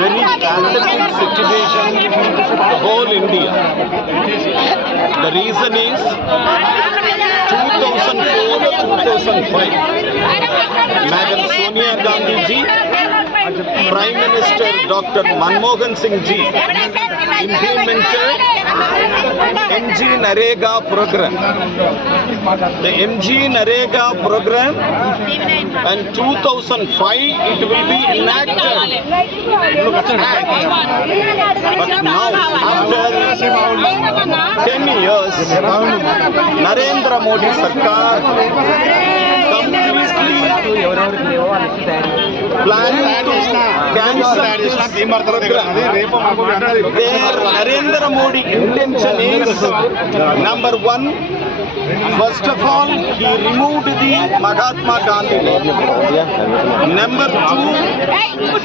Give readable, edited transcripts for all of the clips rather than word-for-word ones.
very pathetic situation the whole India. The reason is 2004-2005, Madam Sonia Gandhi ji, Prime Minister Dr. Manmohan Singh ji implemented MG Narega program. The MG Narega program and 2005 it will be enacted. But now after 10 years, Narendra Modi Sarkar completely planning to cancel this program. Their Narendra Modi intention is, number one, first of all, he removed the Mahatma Gandhi name. Number two,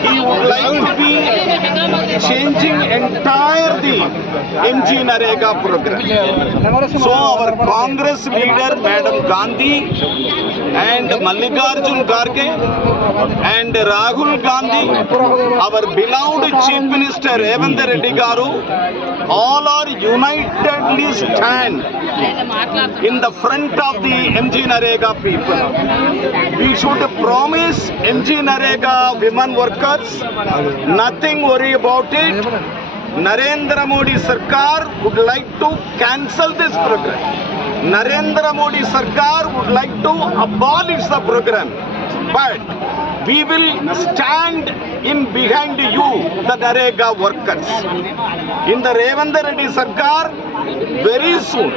he would like to be changing entire the MG Narega program. So our Congress leader, Madam Gandhi, and Mallikarjun Kharge, and Rahul Gandhi, our beloved Chief Minister Revanth Reddy Garu, all are unitedly stand in the front of the MG Narega people. We should promise MG Narega women workers, nothing worry about it. Narendra Modi Sarkar would like to cancel this program. Narendra Modi Sarkar would like to abolish the program. But we will stand in behind you, the Narega workers. In the Revanth Reddy Sarkar, very soon,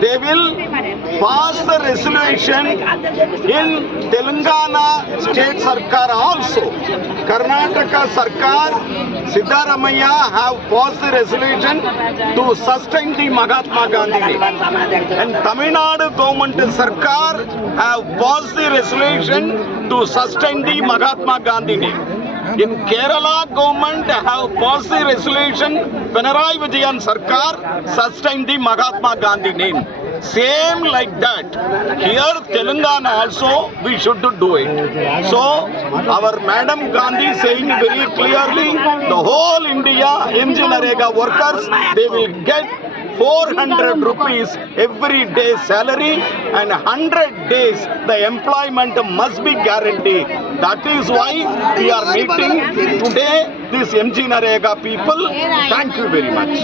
they will pass the resolution in Telangana State Sarkar also. Karnataka Sarkar, Siddaramaiah have passed the resolution to sustain the Mahatma Gandhi Day. And Tamil Nadu government Sarkar have passed the resolution to sustain the Mahatma Gandhi Day. In Kerala government have passed the resolution, Pinarayi Vijayan Sarkar sustain the Mahatma Gandhi name. Same like that. Here Telangana also we should do it. So our Madam Gandhi saying very clearly, the whole India MG Narega workers, they will get 400 rupees every day salary and 100 days the employment must be guaranteed. That is why we are meeting today this MG Narega people. Thank you very much.